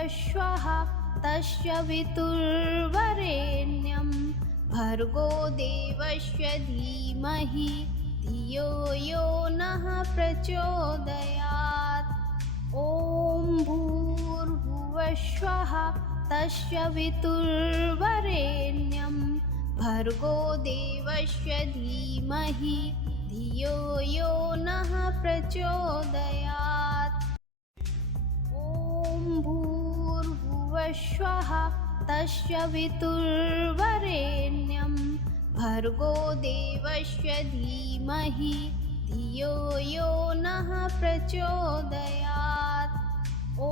भूर्भुवस्वः तस्य वितुर्वरेण्यं भर्गो देवस्य धीमहि धियो यो नः प्रचोदयात्। ॐ भूर्भुवस्वः तस्य वितुर्वरेण्यं भर्गो देवस्य धीमहि धियो यो नः प्रचोदयात्। ॐ भूर्भुवस्वः तस्य वितुर्वरेण्यं भर्गो देवस्य धीमहि धियो यो नः प्रचोदयात्। ॐ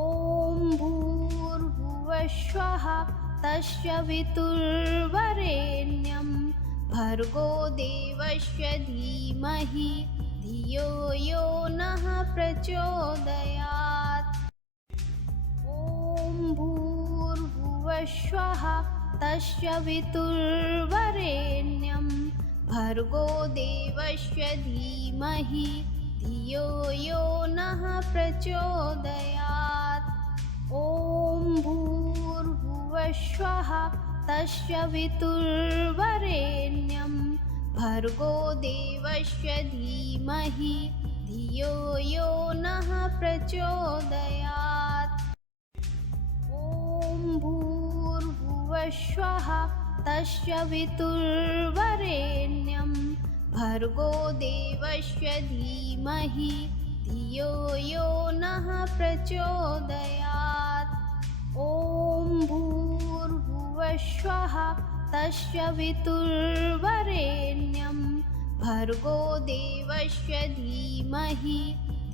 भूर्भुवस्वः तस्य वितुर्वरेण्यं भर्गो देवस्य धीमहि धियो यो नः प्रचोदयात्। ॐ भूर्भुवस्वः तस्य वितुर्वरेण्यं भर्गो देवस्य धीमहि धियो यो नः प्रचोदयात्। ॐ भूर्भुवस्वः तस्य वितुर्वरेण्यं भर्गो देवस्य धीमहि धियो यो नः प्रचोदयात्। ॐ भूर्भुवस्वः तस्य वितुर्वरेण्यं भर्गो देवस्य धीमहि धियो यो नः प्रचोदयात्। ॐ भूर्भुवस्वः तस्य वितुर्वरेण्यं भर्गो देवस्य धीमहि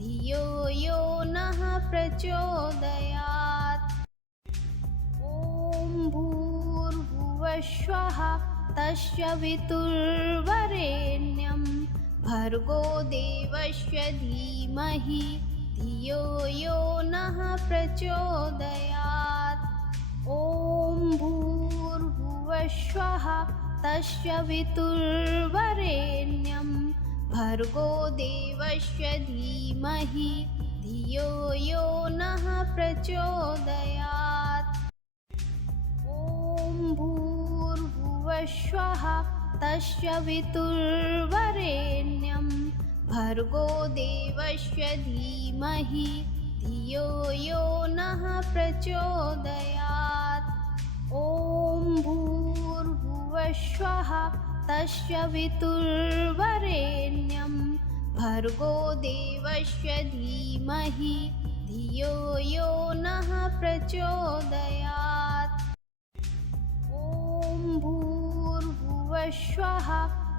धियो यो नः प्रचोदयात्। ॐ भूर्भुवस्वः तस्य वितुर्वरेण्यं भर्गो देवस्य धीमहि धियो यो नः प्रचोदयात्। ॐ भूर्भुवस्वः तस्य वितुर्वरेण्यं भर्गो देवस्य धीमहि धियो यो नः प्रचोदयात्। ॐ भूर्भुवस्वः तस्य वितुर्वरेण्यं भर्गो देवस्य धीमहि धियो यो नः प्रचोदयात्। ॐ भूर्भुवस्वः तस्य वितुर्वरेण्यं भर्गो देवस्य धीमहि धियो यो नः प्रचोदयात्। ॐ भूर्भुवस्वः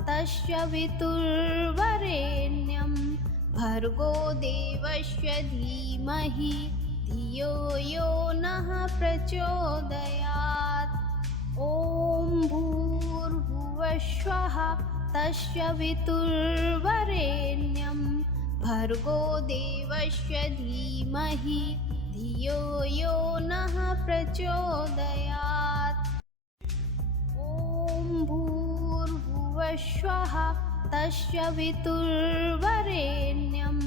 तस्य वितुर्वरेण्यं भर्गो देवस्य धीमहि धियो यो नः प्रचोदयात्। ॐ भूर्भुवस्वः तस्य वितुर्वरेण्यं भर्गो देवस्य धीमहि धियो यो नः प्रचोदयात्। ॐ भूर्भुवस्वः तस्य वितुर्वरेण्यं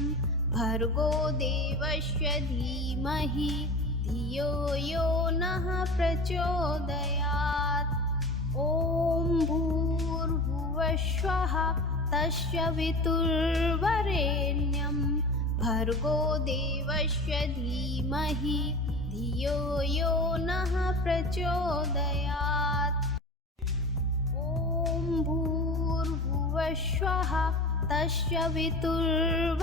भर्गो देवस्य धीमहि धियो यो नः प्रचोदयात्। ॐ भूर्भुवस्वः तस्य वितुर्वरेण्यं भर्गो देवस्य धीमहि धियो यो नः प्रचोदयात्। ॐ भूर्भुवस्वः तस्य वितुर्वरेण्यं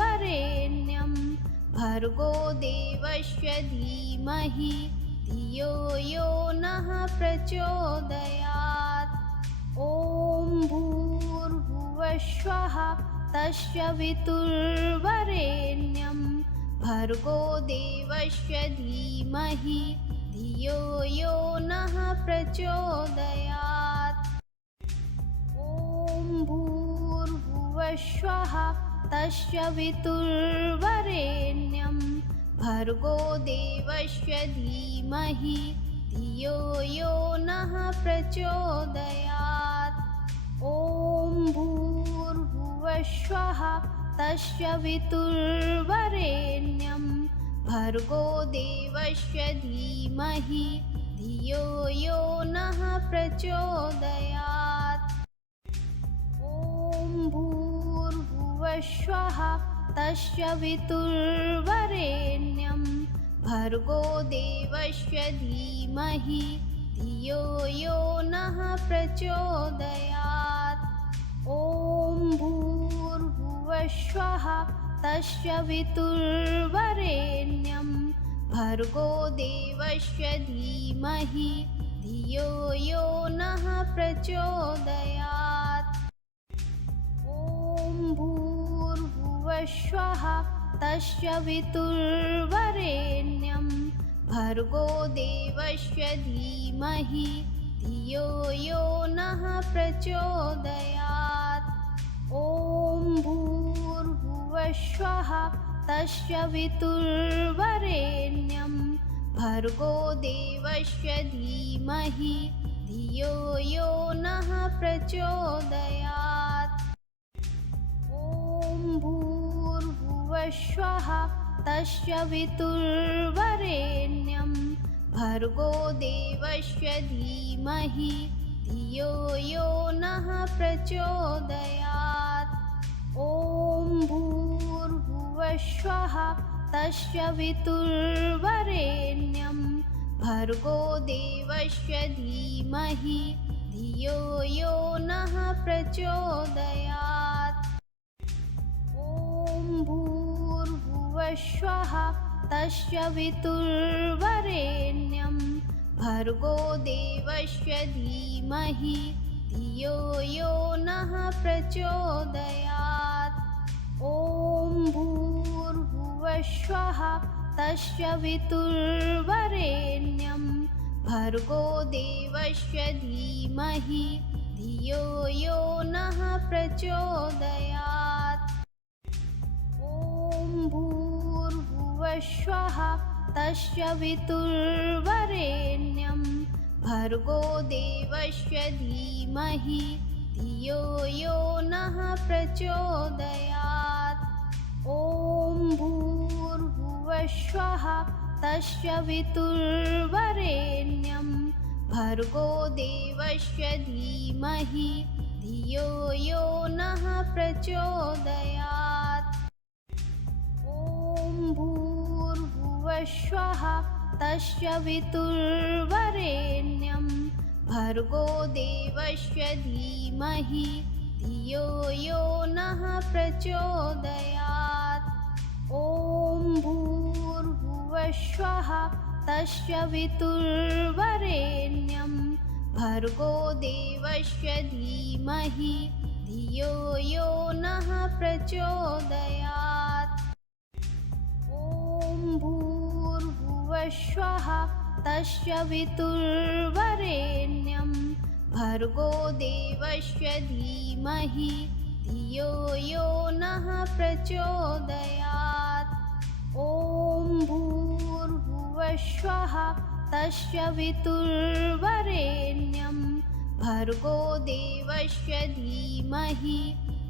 भर्गो देवस्य धीमहि धियो यो नः प्रचोदयात्। ॐ भूर्भुवस्वः तस्य वितुर्वरेण्यं भर्गो देवस्य धीमहि धियो यो नः प्रचोदयात्। ॐ भूर्भुवस्वः तस्य वितुर्वरेण्यं भर्गो देवस्य धीमहि धियो यो नः प्रचोदयात्। ॐ भूर्भुवस्वः तस्य वितुर्वरेण्यं भर्गो देवस्य धीमहि धियो यो नः प्रचोदयात्। ॐ भूर्भुवस्वः तस्य वितुर्वरेण्यं भर्गो देवस्य धीमहि धियो यो नः प्रचोदयात्। ॐ भूर्भुवस्वः तस्य वितुर्वरेण्यं भर्गो देवस्य धीमहि धियो यो नः प्रचोदयात्। ॐ भूर्भुवस्वः तस्य वितुर्वरेण्यं भर्गो देवस्य धीमहि धियो यो नः प्रचोदयात्। ॐ भूर्भुवस्वः तस्य वितुर्वरेण्यं भर्गो देवस्य धीमहि धियो यो नः प्रचोदयात्। ॐ भूर्भुवस्वः तस्य वितुर्वरेण्यं भर्गो देवस्य धीमहि धियो यो नः प्रचोदयात्। ॐ भूर्भुवस्वः तस्य वितुर्वरेण्यं भर्गो देवस्य धीमहि धियो यो नः प्रचोदयात्। ॐ भूर्भुवस्वः तस्य वितुर्वरेण्यं भर्गो देवस्य धीमहि धियो यो नः प्रचोदयात्। ॐ भूर्भुवस्वः तस्य वितुर्वरेण्यं भर्गो देवस्य धीमहि धियो यो नः प्रचोदयात्। ॐ भूर्भुवस्वः तस्य वितुर्वरेण्यं भर्गो देवस्य धीमहि धियो यो नः प्रचोदयात्। ॐ भूर्भुवस्वः तस्य वितुर्वरेण्यं भर्गो देवस्य धीमहि धियो यो नः प्रचोदयात्। ॐ भूर्भुवस्वः तस्य वितुर्वरेण्यं भर्गो देवस्य धीमहि धियो यो नः प्रचोदयात्। ॐ भूर्भुवस्वः तस्य वितुर्वरेण्यं भर्गो देवस्य धीमहि धियो यो नः प्रचोदयात्। ॐ भूर्भुवस्वः तस्य वितुर्वरेण्यं भर्गो देवस्य धीमहि धियो यो नः प्रचोदयात्। ॐ भूर्भुवस्वः तस्य वितुर्वरेण्यं भर्गो देवस्य धीमहि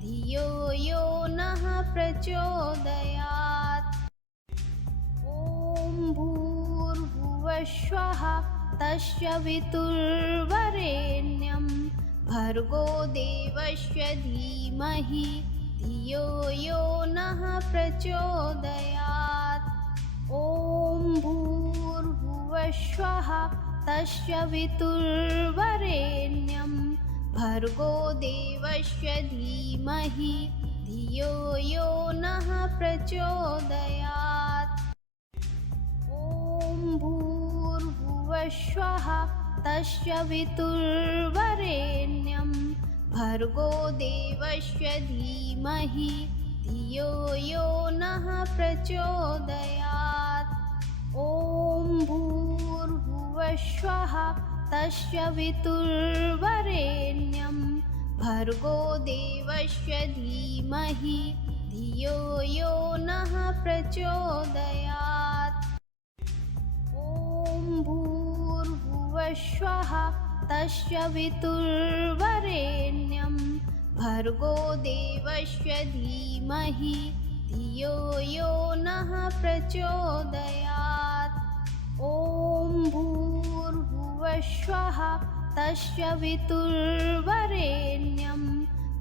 धियो यो नः प्रचोदयात्। ॐ भूर्भुवस्वः तस्य वितुर्वरेण्यं भर्गो देवस्य धीमहि धियो यो नः प्रचोदयात्। ॐ भूर्भुवस्वः तस्य वितुर्वरेण्यं भर्गो देवस्य धीमहि धियो यो नः प्रचोदयात्। ॐ भूर्भुवस्वः तस्य वितुर्वरेण्यं भर्गो देवस्य धीमहि धियो यो नः प्रचोदयात्। ॐ भूर्भुवस्वः तस्य वितुर्वरेण्यं भर्गो देवस्य धीमहि धियो यो नः प्रचोदयात्। ॐ भूर्भुवस्वः तस्य वितुर्वरेण्यं भर्गो देवस्य धीमहि धियो यो नः प्रचोदयात्। ॐ भूर्भुवः स्वः तस्य वितुर्वरेण्यं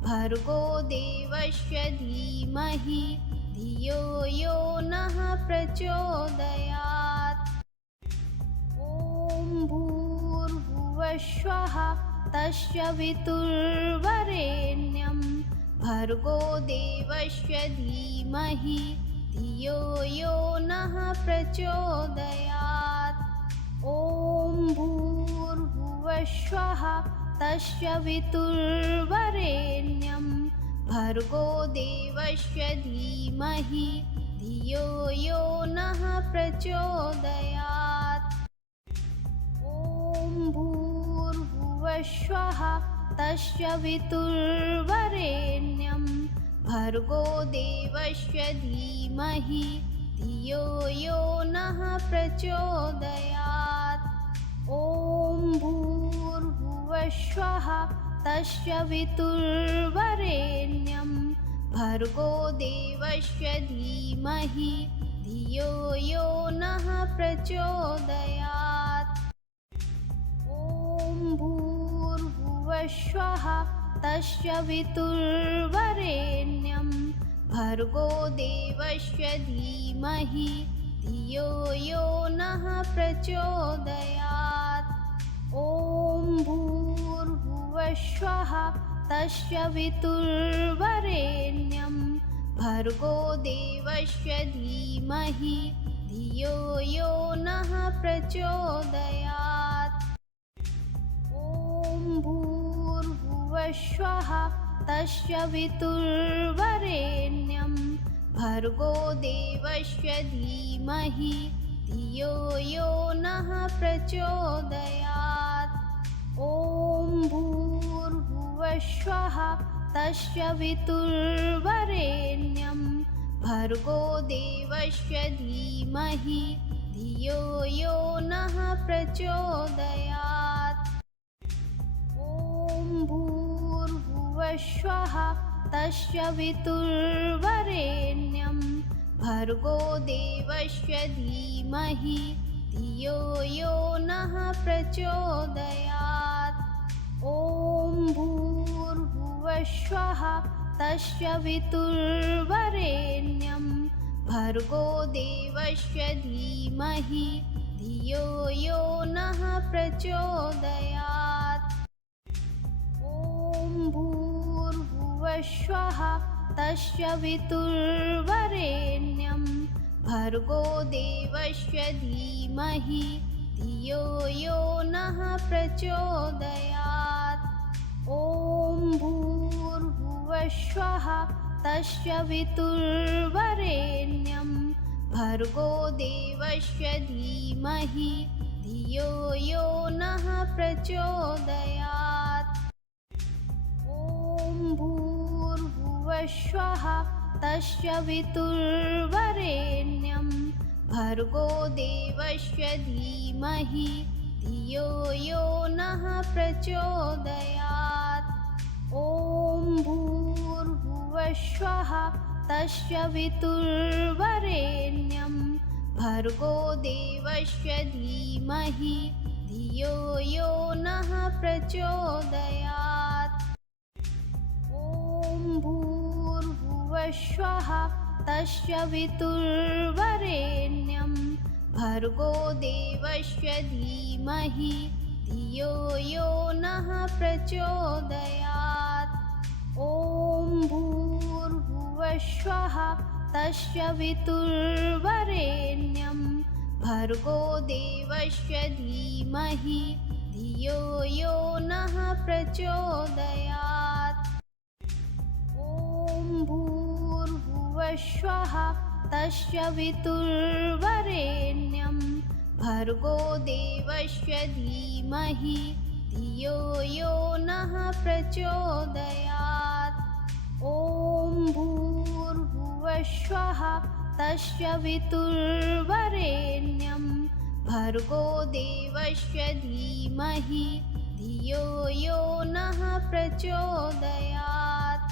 भर्गो देवस्य धीमहि धियो यो नः प्रचोदयात्। ॐ भूर्भुवः स्वः तस्य वितुर्वरेण्यं भर्गो देवस्य धीमहि धियो यो नः प्रचोदयात्। ॐ भूर्भुवः स्वः तस्य वितुर्वरेण्यं भर्गो देवस्य धीमहि धियो यो नः प्रचोदयात्। ॐ भूर्भुवः स्वः तस्य वितुर्वरेण्यं भर्गो देवस्य धीमहि धियो यो नः प्रचोदयात्। ॐ भूर्भुवः स्वः तस्य वितुर्वरेण्यं भर्गो देवस्य धीमहि धियो यो नः प्रचोदयात्। ॐ भूर्भुवः स्वः तस्य वितुर्वरेण्यं भर्गो देवस्य धीमहि धियो यो नः प्रचोदयात्। ॐ भूर्भुवः स्वः तस्य वितुर्वरेण्यं भर्गो देवस्य धीमहि धियो यो नः प्रचोदयात्। ॐ भूर्भुवः स्वः तस्य वितुर्वरेण्यं भर्गो देवस्य धीमहि धियो यो नः प्रचोदयात्। ॐ भूर्भुवः स्वः तस्य वितुर्वरेण्यं भर्गो देवस्य धीमहि धियो यो नः प्रचोदयात्। ॐ भूर्भुवः स्वः तस्य वितुर्वरेण्यं भर्गो देवस्य धीमहि धियो यो नः प्रचोदयात्। ॐ भूर्भुवः स्वः तस्य वितुर्वरेण्यं भर्गो देवस्य धीमहि धियो यो नः प्रचोदयात्। ॐ भूर्भुवः स्वः तस्य वितुर्वरेण्यं भर्गो देवस्य धीमहि धियो यो नः प्रचोदयात्। ॐ भूर्भुवः स्वः तस्य वितुर्वरेण्यं भर्गो देवस्य धीमहि धियो यो नः प्रचोदयात्। ॐ भूर्भुवः स्वः तस्य वितुर्वरेण्यं भर्गो देवस्य धीमहि धियो यो नः प्रचोदयात्। ॐ भूर्भुवः स्वः तस्य वितुर्वरेण्यं भर्गो देवस्य धीमहि धियो यो नः प्रचोदयात्। ॐ भूर्भुवः स्वः तस्य वितुर्वरेण्यं भर्गो देवस्य धीमहि धियो यो नः प्रचोदयात्। ॐ भूर्भुवः स्वः तस्य वितुर्वरेण्यं भर्गो देवस्य धीमहि धियो यो नः प्रचोदयात्। ॐ भूर्भुवः स्वः तस्य वितुर्वरेण्यं भर्गो देवस्य धीमहि धियो यो नः प्रचोदयात्। ॐ भूर्भुवः स्वः तस्य वितुर्वरेण्यं भर्गो देवस्य धीमहि धियो यो नः प्रचोदयात्।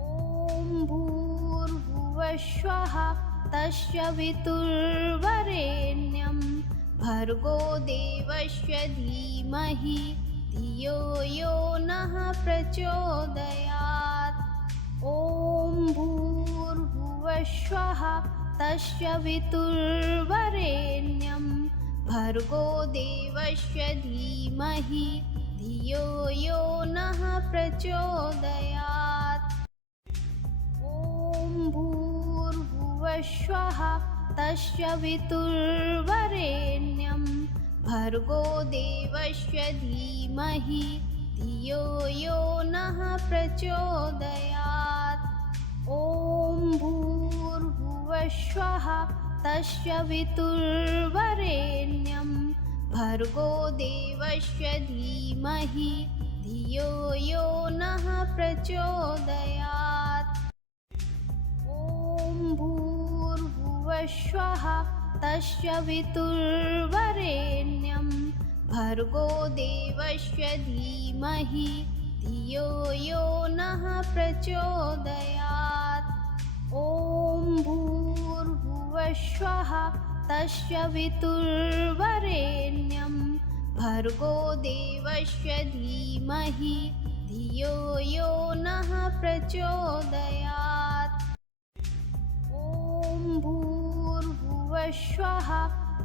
ॐ भूर्भुवः भूर्भुवस्वः तस्य वितुर्वरेण्यं भर्गो देवस्य धीमहि धियो यो नः प्रचोदयात्। ॐ भूर्भुवस्वः तस्य वितुर्वरेण्यं भर्गो देवस्य धीमहि धियो यो नः प्रचोदयात्। ॐ भूर्भुवस्वः तस्य वितुर्वरेण्यं भर्गो देवस्य धीमहि धियो यो नः प्रचोदयात्। ॐ भूर्भुवस्वः तस्य वितुर्वरेण्यं भर्गो देवस्य धीमहि धियो यो नः प्रचोदयात्। ॐ भूर्भुवस्वः तस्य वितुर्वरेण्यं भर्गो देवस्य धीमहि धियो यो नः प्रचोदयात्। ॐ भूर्भुवस्वः तस्य वितुर्वरेण्यं भर्गो देवस्य धीमहि धियो यो नः प्रचोदयात्। ॐ भूर्भुवस्वः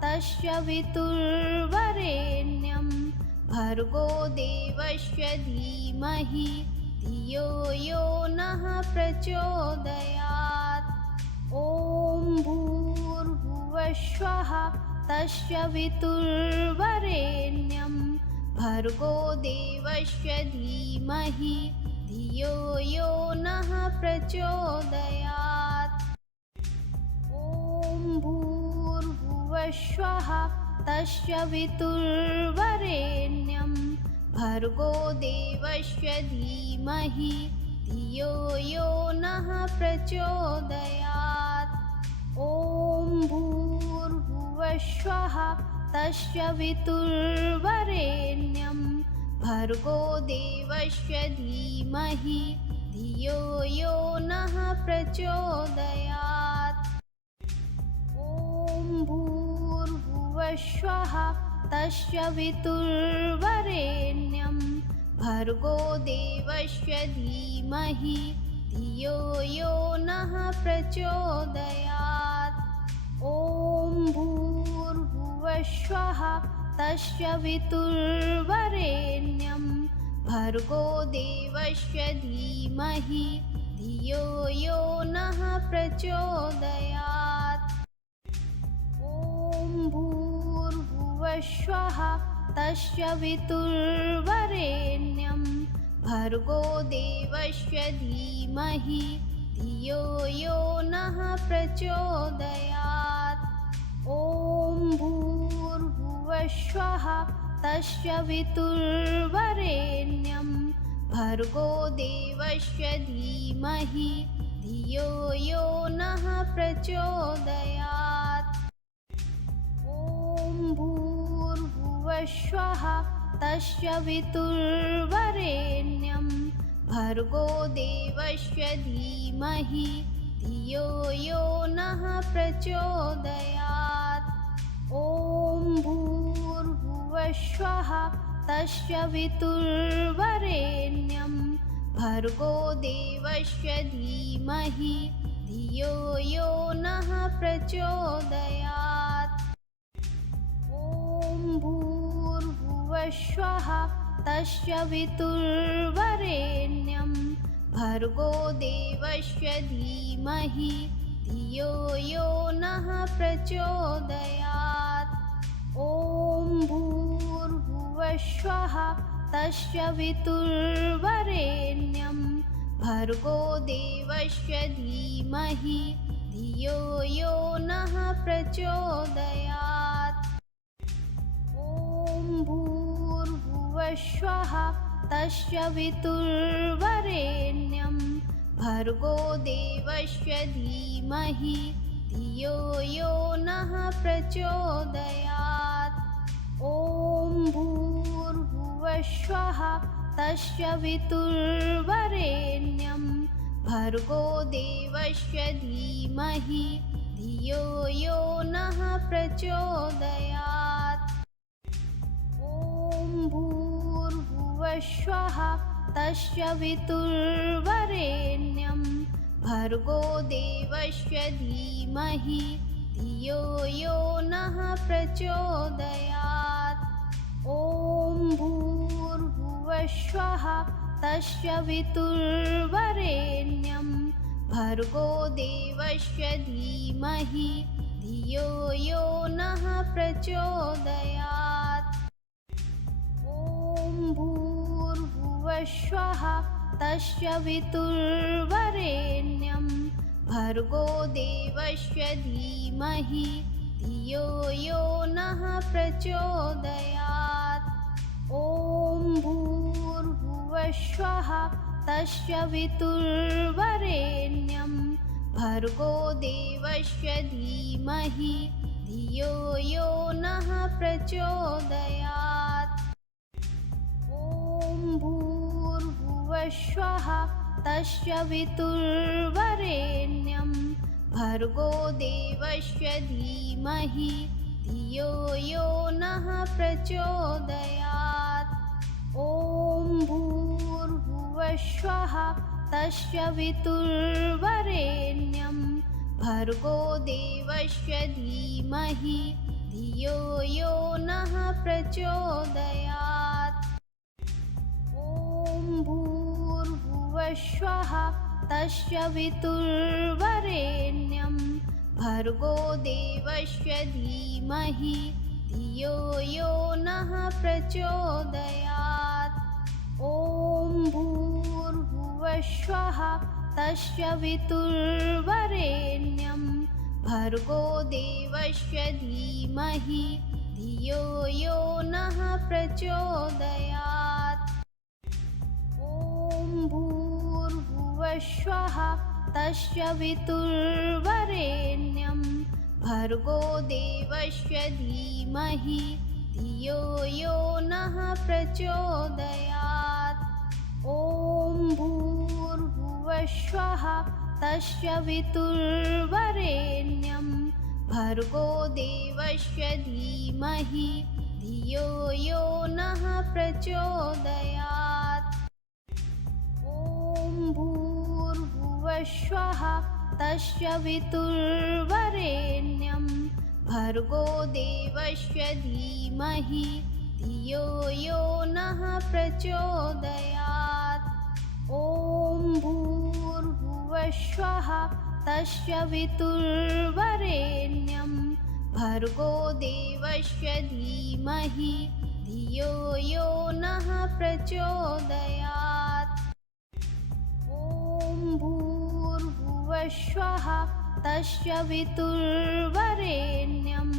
तस्य वितुर्वरेण्यं भर्गो देवस्य धीमहि धियो यो नः प्रचोदयात्। ॐ भूर्भुवस्वः तस्य वितुर्वरेण्यं भर्गो देवस्य धीमहि धियो यो नः प्रचोदयात्। ॐ भूर्भुवस्वः तस्य वितुर्वरेण्यं भर्गो देवस्य धीमहि धियो यो नः प्रचोदयात्। ॐ भूर्भुवस्वः तस्य वितुर्वरेण्यं भर्गो देवस्य धीमहि धियो यो नः प्रचोदयात्। ॐ भूर्भुवस्वः तस्य वितुर्वरेण्यं भर्गो देवस्य धीमहि धियो यो नः प्रचोदयात्। ॐ भूर्भुवस्वः तस्य वितुर्वरेण्यं भर्गो देवस्य धीमहि धियो यो नः प्रचोदयात्। ॐ भूर्भुवस्वः तस्य वितुर्वरेण्यं भर्गो देवस्य धीमहि धियो यो नः प्रचोदयात्। ॐ भूर्भुवस्वः तस्य वितुर्वरेण्यं भर्गो देवस्य धीमहि धियो यो नः प्रचोदयात्। ॐ भूर्भुवस्वः तस्य वितुर्वरेण्यं भर्गो देवस्य धीमहि धियो यो नः प्रचोदयात्। ॐ भूर्भुवस्वः तस्य वितुर्वरेण्यं भर्गो देवस्य धीमहि धियो यो नः प्रचोदयात्। ॐ भूर्भुवस्वः तस्य वितुर्वरेण्यं भर्गो देवस्य धीमहि धियो यो नः प्रचोदयात्। ॐ भूर्भुवस्वः तस्य वितुर्वरेण्यं भर्गो देवस्य धीमहि धियो यो नः प्रचोदयात्। ॐ भूर्भुवस्वः तस्य वितुर्वरेण्यं भर्गो देवस्य धीमहि धियो यो नः प्रचोदयात्। ॐ भूर्भुवस्वः तस्य वितुर्वरेण्यं भर्गो देवस्य धीमहि धियो यो नः प्रचोदयात्। ॐ भूर्भुवस्वः तस्य वितुर्वरेण्यं भर्गो देवस्य धीमहि धियो यो नः प्रचोदयात्। ॐ भूर्भुवस्वः तस्य वितुर्वरेण्यं भर्गो देवस्य धीमहि धियो यो नः प्रचोदयात्। ॐ भूर्भुवस्वः तस्य वितुर्वरेण्यं भर्गो देवस्य धीमहि धियो यो नः प्रचोदयात्। ॐ भूर्भुवस्वः तस्य वितुर्वरेण्यं भर्गो देवस्य धीमहि धियो यो नः प्रचोदयात्। ॐ भूर्भुवस्वः तस्य वितुर्वरेण्यं भर्गो देवस्य धीमहि धियो यो नः प्रचोदयात्। ॐ भूर्भुवस्वः तस्य वितुर्वरेण्यं भर्गो देवस्य धीमहि धियो यो नः प्रचोदयात्। ॐ भूर्भुवस्वः तस्य वितुर्वरेण्यं भर्गो देवस्य धीमहि धियो यो नः प्रचोदयात्। ॐ भूर्भुवस्वः तस्य वितुर्वरेण्यं भर्गो देवस्य धीमहि धियो यो नः प्रचोदयात्। ॐ भूर्भुवस्वः तस्य वितुर्वरेण्यं भर्गो देवस्य धीमहि धियो यो नः प्रचोदयात्। ॐ भूर्भुवस्वः तस्य वितुर्वरेण्यं भर्गो देवस्य धीमहि धियो यो नः प्रचोदयात्। ॐ भूर्भुवस्वः तस्य वितुर्वरेण्यं भर्गो देवस्य धीमहि धियो यो नः प्रचोदयात्। ॐ भूर्भुवस्वः तस्य वितुर्वरेण्यं भर्गो देवस्य धीमहि धियो यो नः प्रचोदयात्। ॐ भूर्भुवस्वः तस्य वितुर्वरेण्यं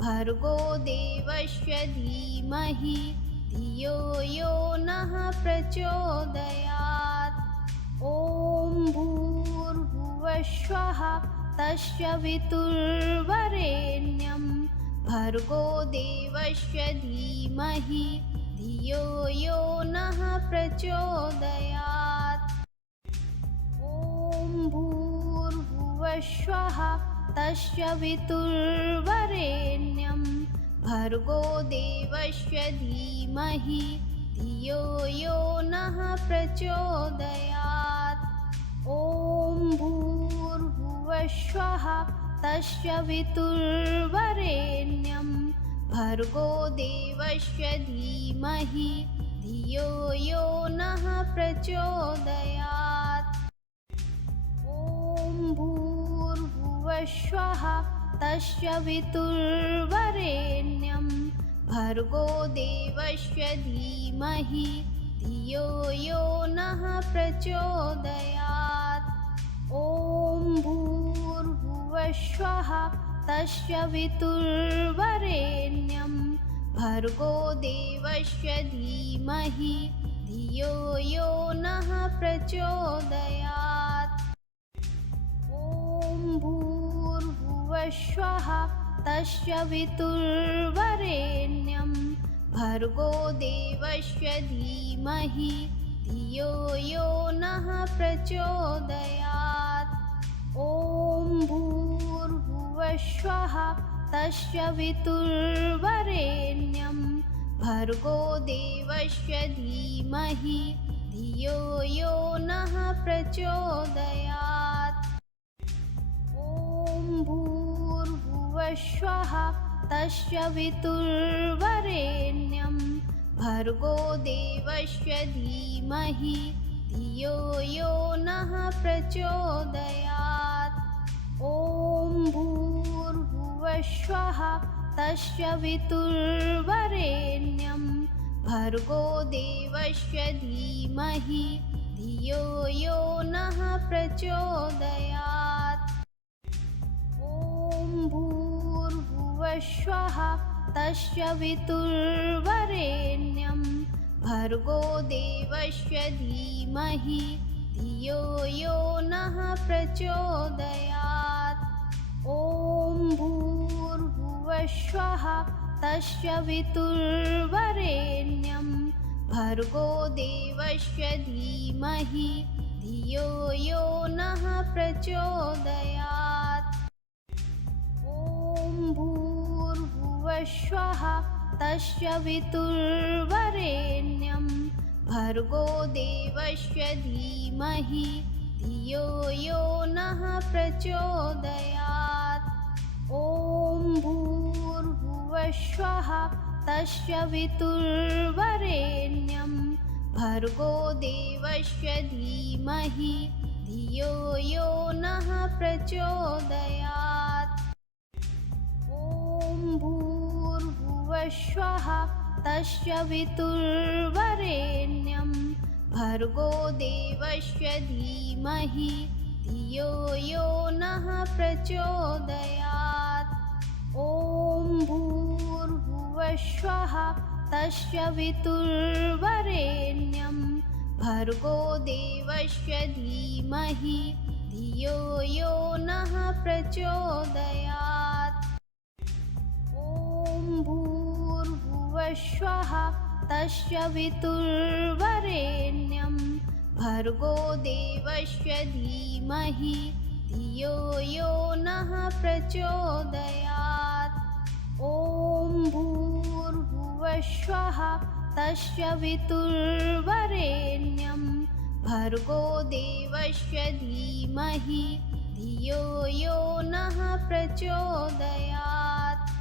भर्गो देवस्य धीमहि धियो यो नः प्रचोदयात्। ॐ भूर्भुवस्वः तस्य वितुर्वरेण्यं भर्गो देवस्य धीमहि धियो यो नः प्रचोदयात्। ॐ भूर्भुवस्वः तस्य वितुर्वरेण्यं भर्गो देवस्य धीमहि धियो यो नः प्रचोदयात्। ॐ भूर्भुवस्वः तस्य वितुर्वरेण्यं भर्गो देवस्य धीमहि धियो यो नः प्रचोदयात्। ॐ भूर्भुवस्वः तस्य वितुर्वरेण्यं भर्गो देवस्य धीमहि धियो यो नः प्रचोदयात्। ॐ भूर्भुवस्वः तस्य वितुर्वरेण्यं भर्गो देवस्य धीमहि धियो यो नः प्रचोदयात्। ॐ भूर्भुवस्वः तस्य वितुर्वरेण्यं भर्गो देवस्य धीमहि धियो यो नः प्रचोदयात्। ॐ भूर्भुवः स्वः तस्य वितुर्वरेण्यं भर्गो देवस्य धीमहि धियो यो नः प्रचोदयात्। ॐ भूर्भुवः स्वः तस्य वितुर्वरेण्यं भर्गो देवस्य धीमहि धियो यो नः प्रचोदयात्। ॐ भूर्भुवः स्वः तस्य वितुर्वरेण्यं भर्गो देवस्य धीमहि धियो यो नः प्रचोदयात्। ॐ भूर्भुवः स्वः तस्य वितुर्वरेण्यं भर्गो देवस्य धीमहि धियो यो नः प्रचोदयात्। ॐ भूर्भुवः स्वः तस्य वितुर्वरेण्यं भर्गो देवस्य धीमहि धियो यो नः प्रचोदयात्। ॐ भूर्भुवः स्वः तस्य वितुर्वरेण्यं भर्गो देवस्य धीमहि धियो यो नः प्रचोदयात्। ॐ भूर्भुवः स्वः तस्य वितुर्वरेण्यं भर्गो देवस्य धीमहि धियो यो नः प्रचोदयात्। ॐ भूर्भुवः स्वः तस्य वितुर्वरेण्यं भर्गो देवस्य धीमहि धियो यो नः प्रचोदयात्। ॐ भूर्भुवः स्वः तस्य वितुर्वरेण्यं भर्गो देवस्य धीमहि धियो यो नः प्रचोदयात्। ॐ भूर्भुवः स्वः तस्य वितुर्वरेण्यं भर्गो देवस्य धीमहि धियो यो नः प्रचोदयात्। ॐ भूर्भुवः स्वः तस्य वितुर्वरेण्यं भर्गो देवस्य धीमहि धियो यो नः प्रचोदयात्।